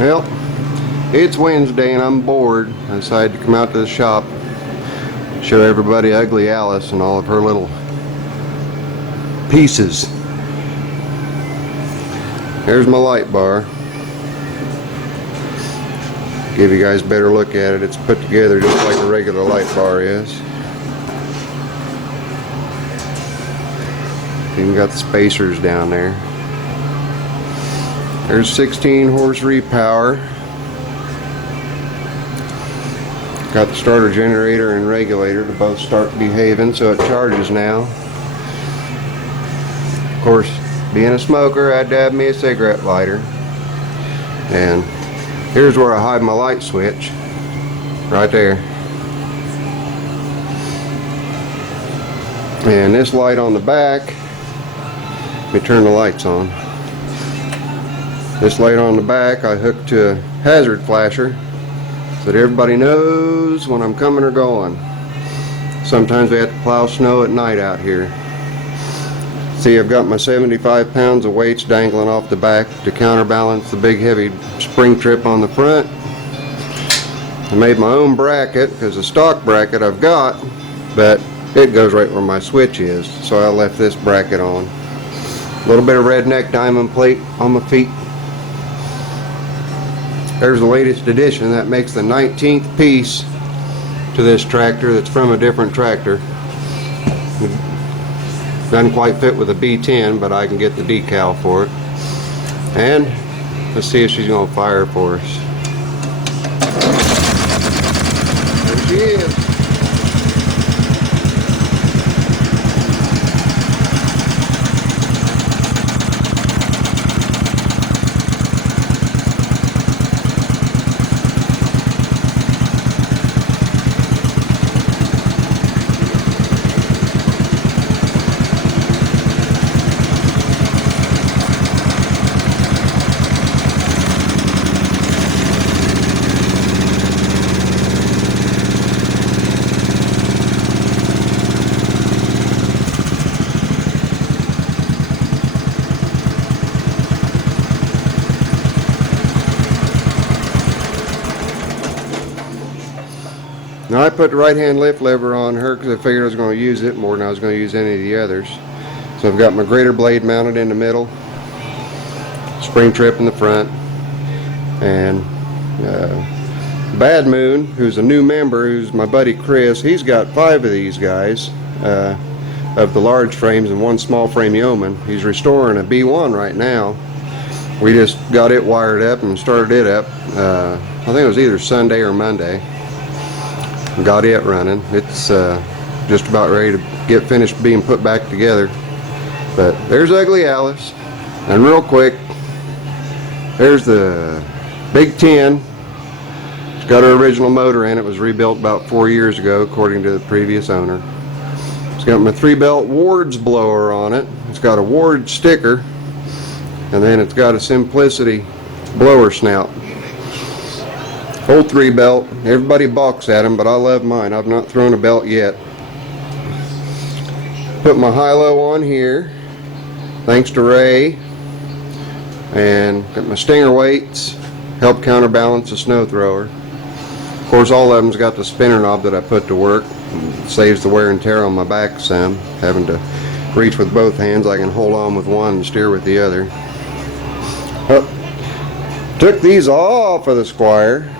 Well, it's Wednesday and I'm bored. I decided to come out to the shop, show everybody ugly Alice and all of her little pieces. There's my light bar. Give you guys a better look at it. It's put together just like a regular light bar is. Even got the spacers down there. There's 16 horse repower. Got the starter generator and regulator to both start behaving, so it charges now. Of course, being a smoker, I had to have me a cigarette lighter. And here's where I hide my light switch. Right there. And this light on the back, let me turn the lights on. This light on the back I hooked to a hazard flasher so that everybody knows when I'm coming or going. Sometimes we have to plow snow at night out here. See, I've got my 75 pounds of weights dangling off the back to counterbalance the big heavy spring trip on the front. I made my own bracket because the stock bracket I've got, but it goes right where my switch is, so I left this bracket on. A little bit of redneck diamond plate on my feet. There's the latest edition. That makes the 19th piece to this tractor that's from a different tractor. Doesn't quite fit with a B10, but I can get the decal for it. And let's see if she's going to fire for us. There she is. Now I put the right hand lift lever on her because I figured I was going to use it more than I was going to use any of the others. So I've got my grater blade mounted in the middle, spring trip in the front, and Bad Moon, who's a new member, who's my buddy Chris, he's got 5 of these guys of the large frames and 1 small frame yeoman. He's restoring a B1 right now. We just got it wired up and started it up. I think it was either Sunday or Monday. Got it running. It's just about ready to get finished being put back together. But there's ugly Alice. And real quick, there's the Big 10. It's got her original motor in it. It was rebuilt about 4 years ago according to the previous owner. It's got my 3-belt Ward's blower on it. It's got a Ward sticker, and then it's got a Simplicity blower snout. Old 3-belt. Everybody balks at them, but I love mine. I've not thrown a belt yet. Put my high-low on here, thanks to Ray, and got my Stinger weights, help counterbalance the snow thrower. Of course, all of them's got the spinner knob that I put to work. It saves the wear and tear on my back some. Having to reach with both hands, I can hold on with one and steer with the other. Took these off of the Squire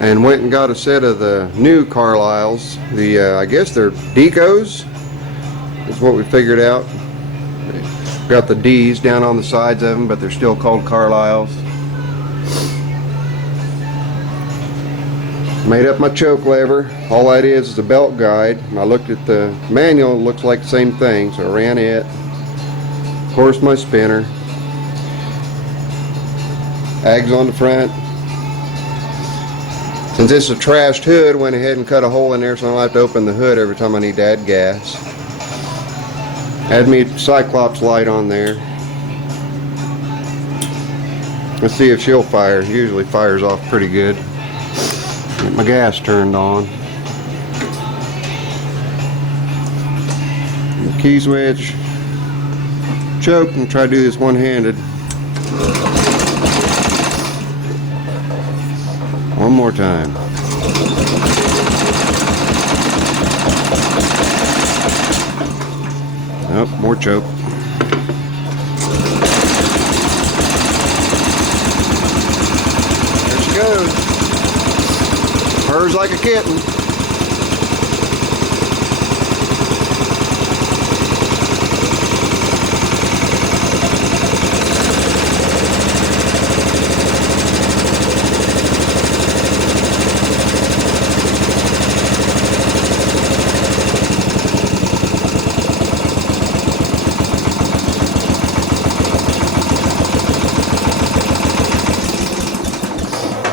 and went and got a set of the new Carlisles. I guess they're Decos is what we figured out. Got the D's down on the sides of them, but they're still called Carlisles. Made up my choke lever. All that is a belt guide. I looked at the manual, it looks like the same thing, so I ran it. Of course, my spinner. Ags on the front. Since it's a trashed hood, went ahead and cut a hole in there so I don't have to open the hood every time I need to add gas. Had me a Cyclops light on there. Let's see if she'll fire. Usually fires off pretty good. Get my gas turned on. Key switch. Choke and try to do this one-handed. more time. Nope, more choke. There she goes. Purrs like a kitten.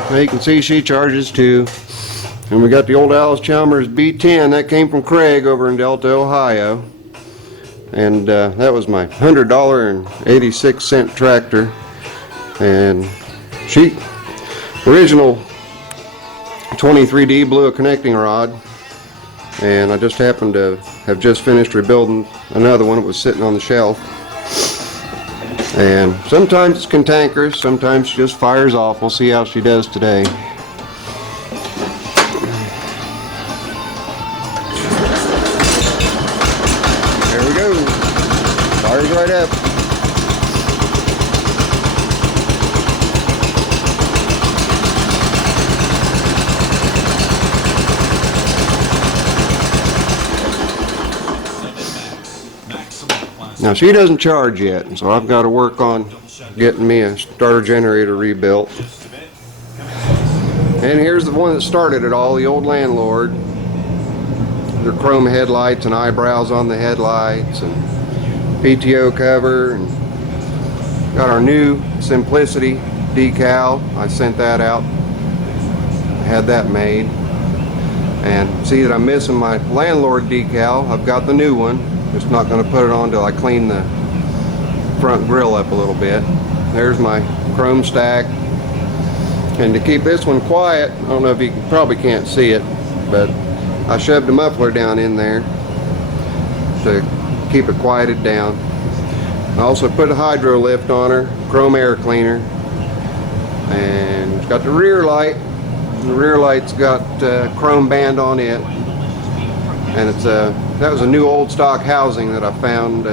Now you can see she charges too. And we got the old Allis Chalmers B10 that came from Craig over in Delta, Ohio. And that was my $100.86 tractor. And she, original 23D, blew a connecting rod. And I just happened to have just finished rebuilding another one. It was sitting on the shelf. And sometimes it's cantankerous, sometimes she just fires off. We'll see how she does today. There we go. Fires right up. Now she doesn't charge yet, so I've got to work on getting me a starter generator rebuilt. And here's the one that started it all, the old landlord. Their chrome headlights and eyebrows on the headlights and PTO cover, and got our new Simplicity decal. I sent that out, had that made. And see that I'm missing my landlord decal. I've got the new one. Just not going to put it on until I clean the front grill up a little bit. There's my chrome stack. And to keep this one quiet, I don't know if you probably can't see it, but I shoved a muffler down in there to keep it quieted down. I also put a hydro lift on her, chrome air cleaner, and it's got the rear light. The rear light's got chrome band on it, and it's that was a new old stock housing that I found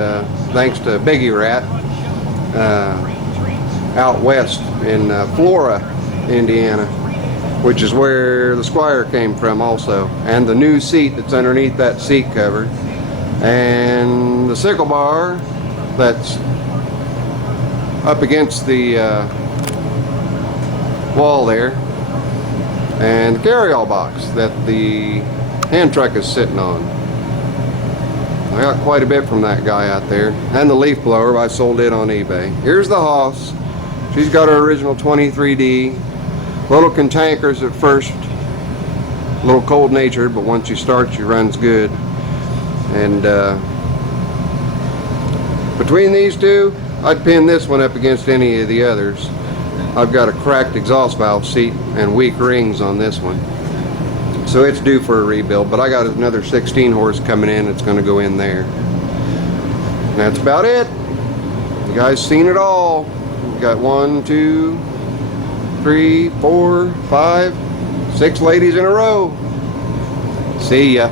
thanks to Biggie Rat out west in Flora, Indiana, which is where the Squire came from also, and the new seat that's underneath that seat cover, and the sickle bar that's up against the wall there, and the carryall box that the hand truck is sitting on. I got quite a bit from that guy out there. And the leaf blower, I sold it on eBay. Here's the Hoss. She's got her original 23D. Little cantankerous at first, a little cold natured, but once you start, she runs good. And between these two, I'd pin this one up against any of the others. I've got a cracked exhaust valve seat and weak rings on this one. So it's due for a rebuild, but I got another 16 horse coming in that's going to go in there. And that's about it. You guys seen it all. We got 1, 2, 3, 4, 5, 6 ladies in a row. See ya.